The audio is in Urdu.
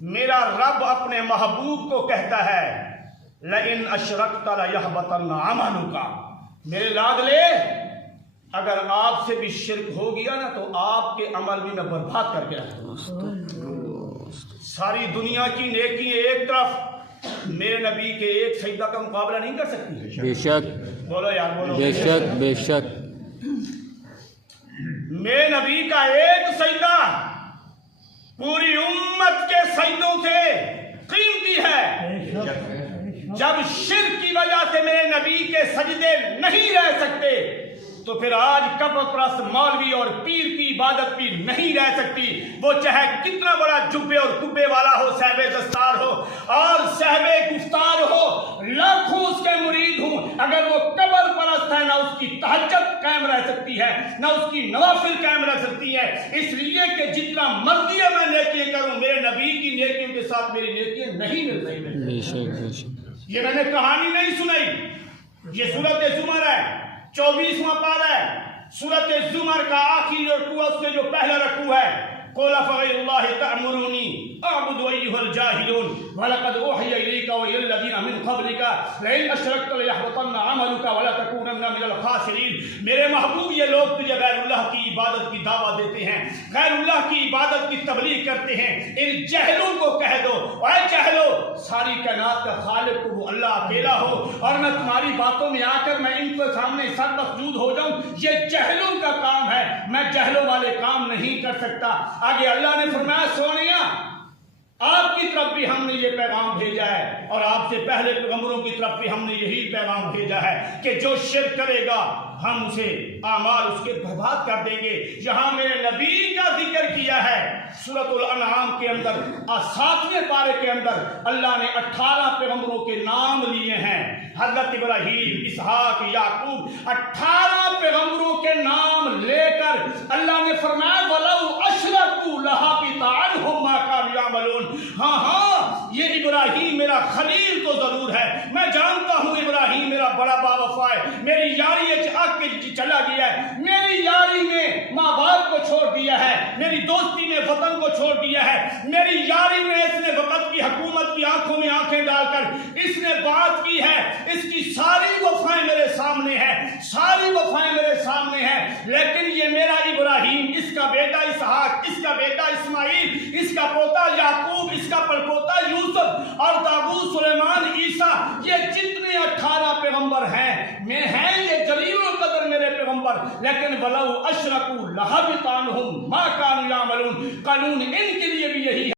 میرا رب اپنے محبوب کو کہتا ہے لئن اشرکت لیحبطن عملک، میرے لاڈلے اگر آپ سے بھی شرک ہو گیا نا تو آپ کے عمل بھی میں برباد کر کے رکھ دوں۔ ساری دنیا کی نیکی ایک طرف، میرے نبی کے ایک سجدہ کا مقابلہ نہیں کر سکتی۔ بے شک، بولو یار بولو، بے شک، بے شک۔ میرے نبی کا ایک سجدہ پوری امت کے سجدوں سے قیمتی ہے۔ جب شرک کی وجہ سے میرے نبی کے سجدے نہیں رہ سکتے تو پھر آج قبر پرست مولوی اور پیر کی عبادت بھی نہیں رہ سکتی، وہ چاہے کتنا بڑا جبے اور کبے والا ہو، صاحب دستار ہو اور صاحب گفتار ہو، لاکھوں اس کے مرید ہوں، اگر وہ قبر پرست ہے نہ اس کی تہجد قائم رہ سکتی ہے نہ اس کی نوافل قائم رہ سکتی ہے، اس لیے کہ جتنا مرضی میں نیکیاں کروں میرے نبی کی نیکیوں کے ساتھ میری نیکیاں نہیں مل رہی۔ بے شک، بے شک۔ یہ میں نے کہانی نہیں سنائی، یہ سورۃ زمر ہے، 24واں پارہ ہے۔ سورۃ زمر کا آخری رکوع، اس سے جو پہلا رکوع ہے، قُلْ أَفَغَيْرَ اللَّهِ تَأْمُرُونِي أَعْبُدُ أَيُّهَا الْجَاهِلُونَ وَلَقَدْ أُوحِيَ إِلَيْكَ وَإِلَى الَّذِينَ مِنْ قَبْلِكَ لَئِنْ أَشْرَكْتَ لَيَحْبَطَنَّ عَمَلُكَ وَلَتَكُونَنَّ مِنَ الْخَاسِرِينَ۔ میرے محبوب یہ لوگ تجھے غیر اللہ کی عبادت کی دعوت دیتے ہیں، غیر اللہ کی عبادت کی تبلیغ کرتے ہیں، ان جہلوں کو کہہ دو اے جہلو ساری کائنات کا خالق تو وہ اللہ اکیلا ہو، اور میں تمہاری باتوں میں آ کر میں ان کے سامنے سر مسجود ہو جاؤں، یہ جہلوں کا کام ہے، میں جہلوں والے کام نہیں کر سکتا۔ آگے اللہ نے فرمایا سونیا آپ کی طرف بھی ہم نے یہ پیغام بھیجا ہے اور آپ سے پہلے پیغمبروں کی طرف بھی ہم نے یہی پیغام بھیجا ہے کہ جو شرک کرے گا ہم اسے اعمال اس کے برباد کر دیں گے۔ یہاں میرے نبی کا ذکر کیا ہے سورۃ الانعام کے اندر، 7ویں پارے کے اندر اللہ نے 18 پیغمبروں کے نام لیے ہیں، حضرت ابراہیم، اسحاق، یعقوب، 18 پیغمبروں کے نام لے کر اللہ نے فرمایا وَلَوْ أَشْرَكُوا لَحَبِطَ عَنْهُمْ مَا كَانُوا يَعْمَلُونَ۔ ہاں یہ ابراہیم میرا خلیل تو ضرور ہے، میں جانتا ہوں ابراہیم میرا بڑا باوفا ہے، میری یاری کے چلا گیا ہے، میری یاری میں ماں باپ کو چھوڑ دیا ہے، میری دوستی میں وطن کو چھوڑ دیا ہے، میری یاری میں اس نے وقت کی حکومت کی آنکھوں میں آنکھیں ڈال کر اس نے بات کی ہے، اس کی ساری وفائیں میرے سامنے ہیں، ساری وفائیں میرے سامنے ہیں، لیکن یہ میرا ابراہیم، اس کا بیٹا اسحاق، اس کا بیٹا اسماعیل، اس کا پوتا یعقوب، اس کا پڑپوتا یوسف اور داؤد، سلیمان، عیسیٰ، یہ جتنے 18 پیغمبر ہیں میں ہیں یہ جلیل القدر میرے پیغمبر، لیکن وَلَوْ أَشْرَكُوا لَحَبِطَ عَنْهُمْ مَا كَانُوا يَعْمَلُونَ۔ قانون ان کے لیے بھی یہی ہے۔